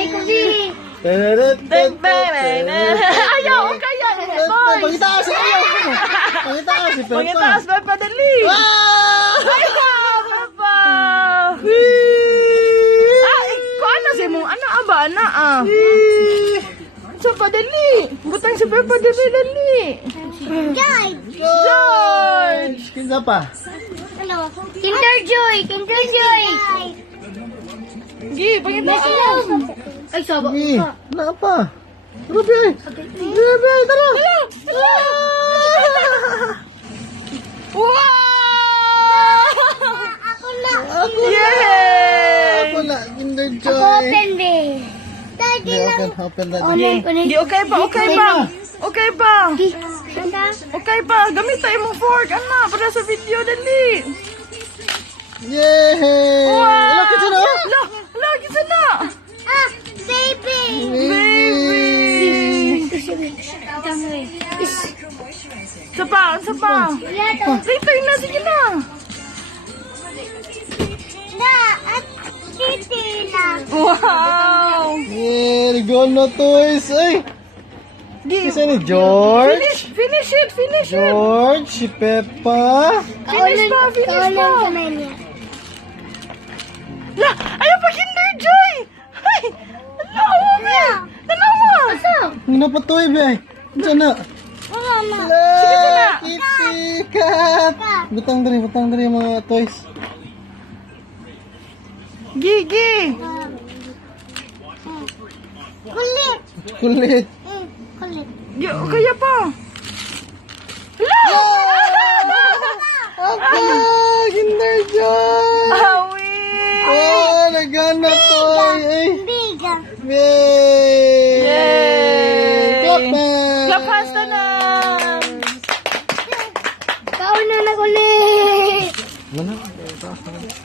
Ay, kasi. Ayaw, kaya. Boys. Pangitaas si Ayaw. Pangitaas si Pepa. Pangitaas, Pepa, dali. Ayaw, Pepa. Ikaw ano si mo? Ano aba, ana ah? So, padali. Butang si Pepa, dali. George! Kinsa pa? Ano? Kinder Joy! Kinder Joy! Gi, pangitaas. Ay, sabo. Sige, na pa. Ruby ay. Ruby ay, tara. Wow! Ako na. Yay! Ako na, Kinder Ako Joy. open din. Daddy Yeah, lang. open that. Gi, okay pa. Okay pa. Gamitin mong fork, ana, para sa video, dali. Yay! Wala ka dyan, oh. Lagi sana. Ah, baby! Baby. Isa pa. Dito na, sige na. Na, at titi na. Wow. Yeah, Rigono toys. Ay, Gi, isa ni George. finish it. George, si Peppa. Finish pa. kamay niya. La, ayaw pa Kinder Joy. Ay, tanawa mo. Tanawa. Ano pa toy, be? Diyan na. Wala na. Hello, Kitty Cat. Butang dari mga toys. Gi. Kulit. Kulit. Kulit. Gi, kaya pa. Apa, Kinder Joy. Awi. Oh, nagana toy. Ay, Bigang. yay. Yay. Clap hands. Clap hands na na. Kauna na kulit. Mana?